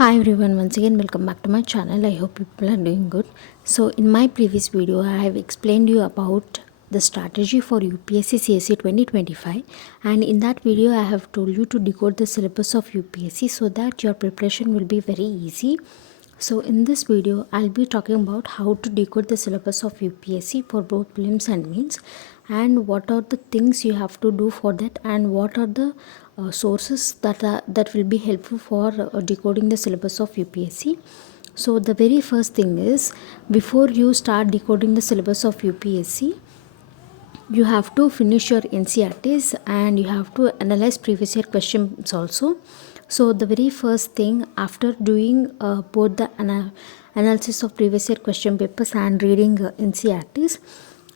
Hi everyone, once again welcome back to my channel. I hope people are doing good. So in my previous video I have explained you about the strategy for UPSC CSE 2025, and in that video I have told you to decode the syllabus of UPSC so that your preparation will be very easy. So in this video I'll be talking about how to decode the syllabus of UPSC for both prelims and mains, and what are the things you have to do for that, and what are the sources that will be helpful for decoding the syllabus of UPSC. So the very first thing is, before you start decoding the syllabus of UPSC, you have to finish your NCERTs and you have to analyze previous year questions also. So the very first thing, after doing both the analysis of previous year question papers and reading NCERTs,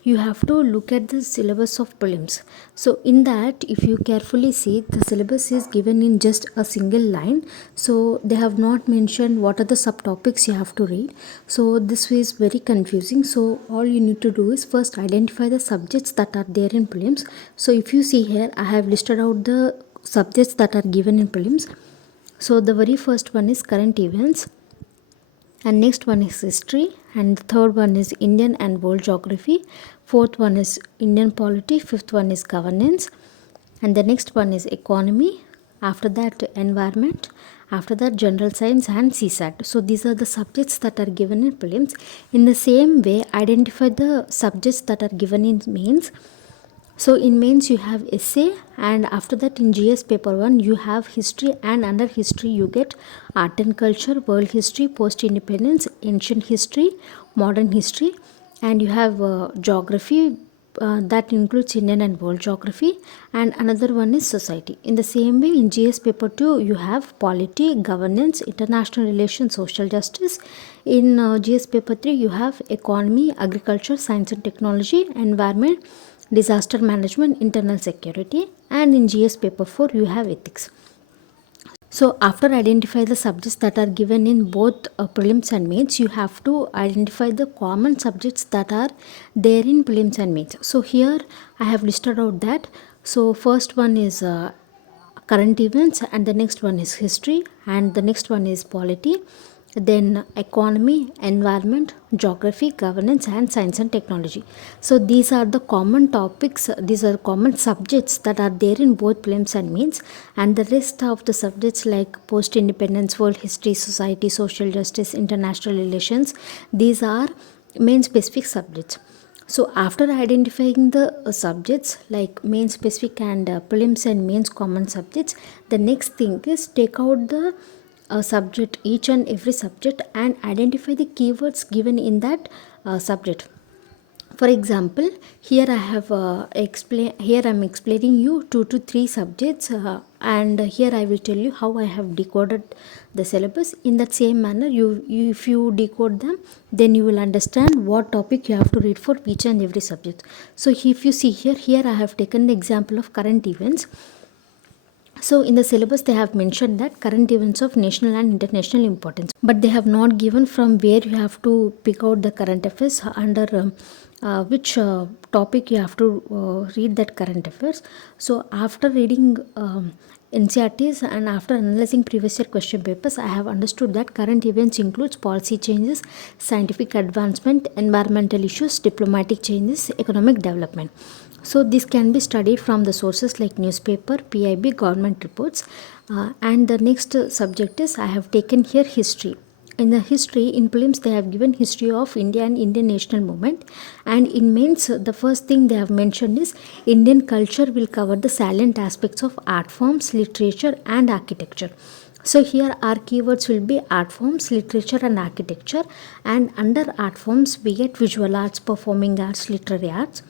you have to look at the syllabus of prelims. So in that, if you carefully see, the syllabus is given in just a single line. So they have not mentioned what are the subtopics you have to read. So this is very confusing. So all you need to do is first identify the subjects that are there in prelims. So if you see here, I have listed out the subjects that are given in prelims. So the very first one is current events, and next one is history, and the third one is Indian and world geography, fourth one is Indian polity, fifth one is governance, and the next one is economy, after that environment, after that general science and CSAT. So these are the subjects that are given in prelims. In the same way, identify the subjects that are given in mains. So in mains you have essay, and after that in GS paper 1 you have history, and under history you get art and culture, world history, post independence, ancient history, modern history, and you have geography, that includes Indian and world geography, and another one is society. In the same way, in GS paper 2 you have polity, governance, international relations, social justice. In GS paper 3 you have economy, agriculture, science and technology, environment, disaster management, internal security, and in GS paper 4 you have ethics. So after identify the subjects that are given in both prelims and mains, you have to identify the common subjects that are there in prelims and mains. So here I have listed out that. So first one is current events, and the next one is history, and the next one is polity, then economy, environment, geography, governance, and science and technology. So these are the common topics, these are common subjects that are there in both prelims and mains, and the rest of the subjects like post independence, world history, society, social justice, international relations, these are main specific subjects. So after identifying the subjects like main specific and prelims and mains common subjects, the next thing is take out the subject, each and every subject, and identify the keywords given in that subject. For example, here I have here I am explaining you 2 to 3 subjects, and here I will tell you how I have decoded the syllabus. In that same manner, if you decode them, then you will understand what topic you have to read for each and every subject. So if you see here I have taken the example of current events. So in the syllabus they have mentioned that current events of national and international importance, but they have not given from where you have to pick out the current affairs, under which topic you have to read that current affairs. So after reading NCERTs and after analyzing previous year question papers, I have understood that current events includes policy changes, scientific advancement, environmental issues, diplomatic changes, economic development. So this can be studied from the sources like newspaper, PIB, government reports. And the next subject is, I have taken here history. In the history, in prelims they have given history of India and Indian national movement, and in mains the first thing they have mentioned is Indian culture will cover the salient aspects of art forms, literature and architecture. So here our keywords will be art forms, literature and architecture, and under art forms we get visual arts, performing arts, literary arts.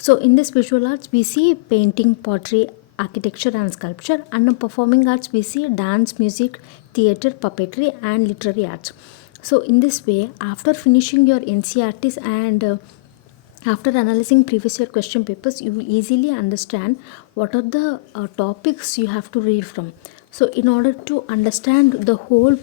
So in this visual arts we see painting, pottery, architecture and sculpture, and in performing arts we see dance, music, theatre, puppetry and literary arts. So in this way, after finishing your NCERTs and after analyzing previous year question papers, you will easily understand what are the topics you have to read from. So in order to understand the whole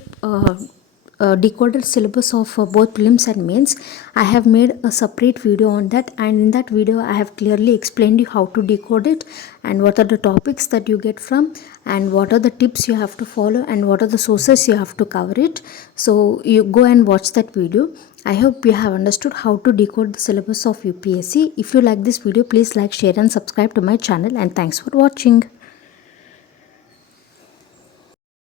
decoded syllabus of both prelims and mains. I have made a separate video on that, and in that video I have clearly explained you how to decode it and what are the topics that you get from, and what are the tips you have to follow, and what are the sources you have to cover it. So you go and watch that video. I hope you have understood how to decode the syllabus of UPSC. If you like this video, please like, share and subscribe to my channel, and thanks for watching.